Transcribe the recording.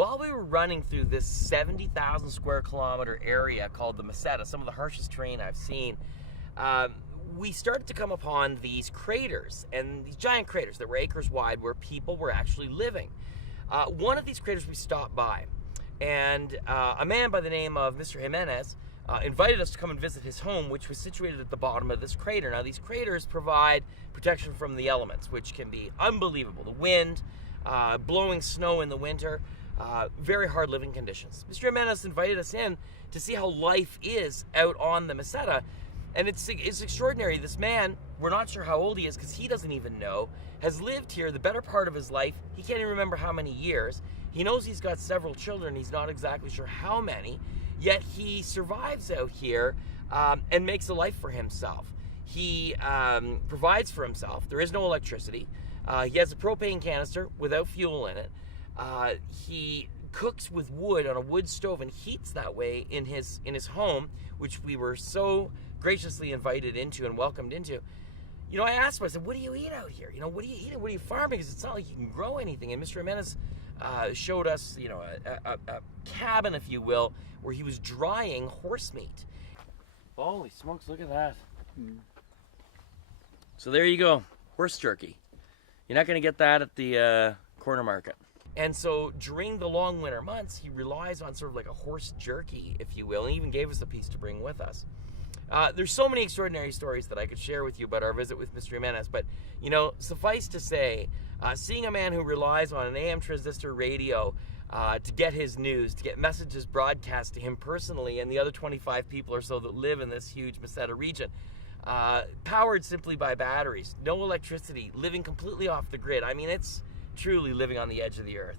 while we were running through this 70,000 square kilometer area called the Meseta, some of the harshest terrain I've seen, we started to come upon these craters, and these giant craters that were acres wide where people were actually living. One of these craters we stopped by, and a man by the name of Mr. Jimenez invited us to come and visit his home, which was situated at the bottom of this crater. Now, these craters provide protection from the elements, which can be unbelievable. The wind, blowing snow in the winter, very hard living conditions. Mr. Jimenez invited us in to see how life is out on the Meseta, and it's extraordinary. This man, we're not sure how old he is because he doesn't even know, has lived here the better part of his life. He can't even remember how many years. He knows he's got several children. He's not exactly sure how many, yet he survives out here and makes a life for himself. He provides for himself. There is no electricity. He has a propane canister without fuel in it. He cooks with wood on a wood stove and heats that way in his home, which we were so graciously invited into and welcomed into. You know, I asked him, I said, what do you eat out here? You know, what do you eat? What are you farming? Because it's not like you can grow anything. And Mr. Jimenez showed us, you know, a cabin, if you will, where he was drying horse meat. Holy smokes, look at that. So there you go, horse jerky. You're not going to get that at the corner market. And so during the long winter months, he relies on sort of like a horse jerky, if you will, and he even gave us a piece to bring with us. There's so many extraordinary stories that I could share with you about our visit with Mr. Jimenez, but, you know, suffice to say, seeing a man who relies on an AM transistor radio to get his news, to get messages broadcast to him personally and the other 25 people or so that live in this huge Meseta region, powered simply by batteries, no electricity, living completely off the grid. I mean, it's truly living on the edge of the earth.